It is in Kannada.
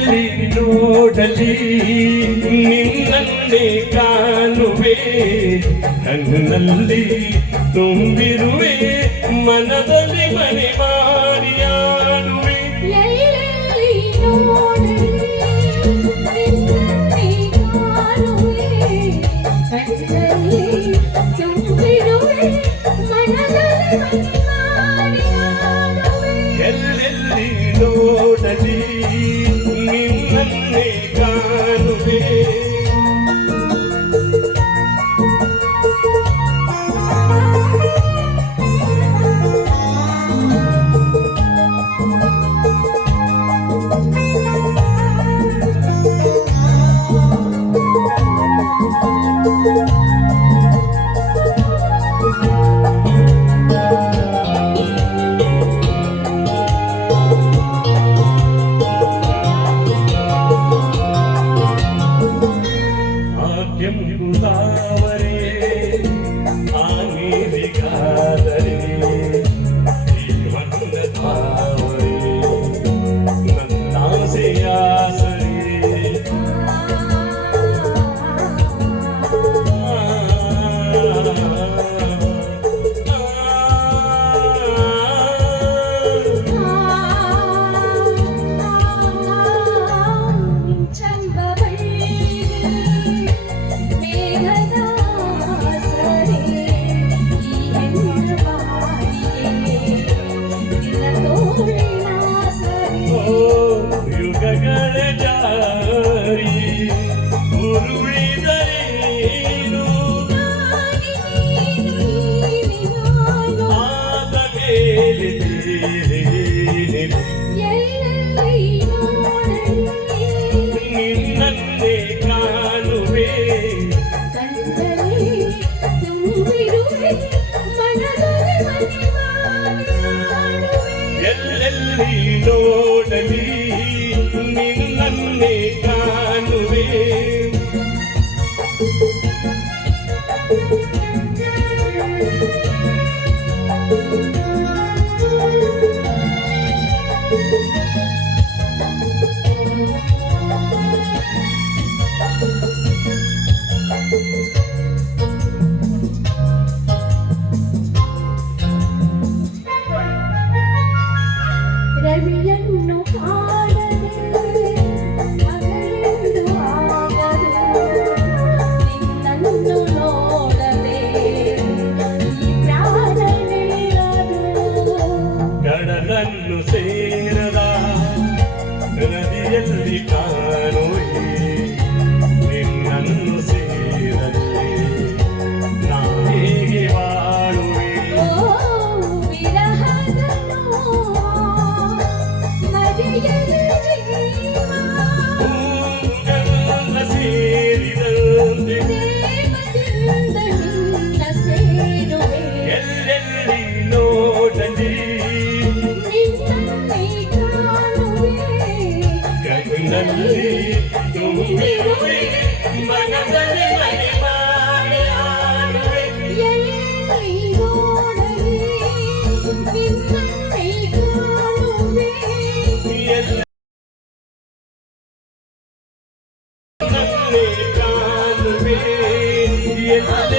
ಎಲ್ಲೆಲ್ಲಿ ನೋಡಲಿ ನಿನ್ನನ್ನೇ ಕಾಣುವೆ ಕಣ್ಣಲ್ಲಿ ತುಂಬಿರುವೆ ಮನದಲ್ಲಿ ಮನೆ ಮಾಡಿ ಆಡುವೆ ಎಲ್ಲೆಲ್ಲಿ ನೋಡಲಿ ನಿನ್ನನ್ನೇ ಕಾಣುವೆ ಕಣ್ಣಲ್ಲಿ ತುಂಬಿರುವೆ ಮನದಲ್ಲಿ ಮನೆ ಮಾಡಿ ಆಡುವೆ ಎಲ್ಲೆಲ್ಲಿ ನೋಡಲಿ ನಿನ್ನನ್ನೇ ಕಾಣುವೆ ಕೆಂಪುದಾವರೆ ಆ ನೀರಿಗಾದರೆ ಜೀವನದ ತಾವರೆ ನನ್ನಾಸೆಯಾಸರೆ ಯುಗಗಳ ಜಾರಿ ಉರುಳಿದರೇನು ಆದ ಮೇಲೆ ನಿನ್ನನ್ನೇ ಕಾಣುವೆ ಎಲ್ಲೆಲ್ಲಿ ನೋಡಲಿ ನಿನ್ನನ್ನೇ ಕಾಣುವೆ ರವಿಯನ್ನು ಕಾಣದೆ ಹಗಲೆಂದು ಆಗದು ನಿನ್ನನ್ನು ನೋಡದೆ ಈ ಪ್ರಾಣ ನಿಲ್ಲದು ಕಡಲನ್ನು ಸೇರದ ನದಿಯಲ್ಲಿ ಕಾಣುವೆ ನಿನ್ನನ್ನು ಸೇರದೆ ನಾ ಹೇಗೆ ಬಾಳುವೆ ವಿರಹದ ಮರೆಯಲು ಜೀವ ಹೂಗಳ ಸೇರಿದಂತೆ ಪ್ರೇಮದಿಂದ ನಿನ್ನ ಸೇರುವೆ ಎಲ್ಲೆಲ್ಲಿ ನೋಡಲಿ ನಿನ್ನನ್ನೇ ಕಾಣುವೆ ಕಣ್ಣಲ್ಲಿ ತುಂಬಿರುವೆ ಮನದಲ್ಲಿ ಮನೆ ಮಾಡಿ ಆಡುವೆ ಎಲ್ಲೆಲ್ಲಿ ನೋಡಲಿ ನಿನ್ನನ್ನೇ ಕಾಣುವೆ ಎಲ್ಲೆಲ್ಲಿ ಕಾಣುವೆ ಎಲ್ಲೆಲ್ಲಿ